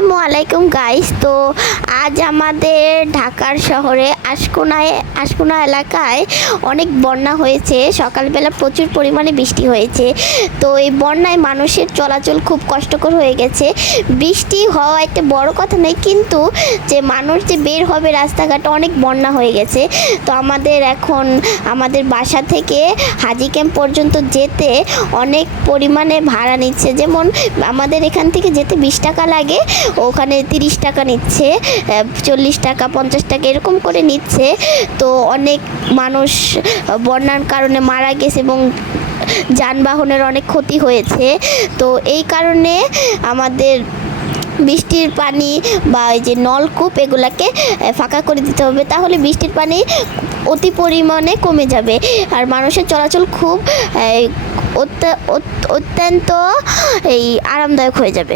আসসালামু আলাইকুম গাইস তো আজ আমাদের ঢাকার শহরে আশকোনায় আশকোনা এলাকায় অনেক বন্যা হয়েছে। সকালবেলা প্রচুর পরিমাণে বৃষ্টি হয়েছে। তো এই বন্যায় মানুষের চলাচল খুব কষ্টকর হয়ে গেছে। বৃষ্টি হওয়া একটা বড় কথা নয়, কিন্তু যে মানুষ যে বের হবে রাস্তাঘাটে অনেক বন্যা হয়ে গেছে। তো আমাদের এখন আমাদের বাসা থেকে হাজি ক্যাম্প পর্যন্ত যেতে অনেক পরিমাণে ভাড়া নিচ্ছে। যেমন আমাদের এখান থেকে যেতে বিশ টাকা লাগে ওখানে তিরিশ টাকা নিচ্ছে চল্লিশ টাকা, পঞ্চাশ টাকা এরকম করে নিচ্ছে। তো অনেক মানুষ বন্যার কারণে মারা গেছে এবং যানবাহনের অনেক ক্ষতি হয়েছে। তো এই কারণে আমাদের বৃষ্টির পানি বা এই যে নলকূপ এগুলাকে ফাঁকা করে দিতে হবে। তাহলে বৃষ্টির পানি অতি পরিমাণে কমে যাবে। আর মানুষের চলাচল খুব অত্যন্ত এই আরামদায়ক হয়ে যাবে।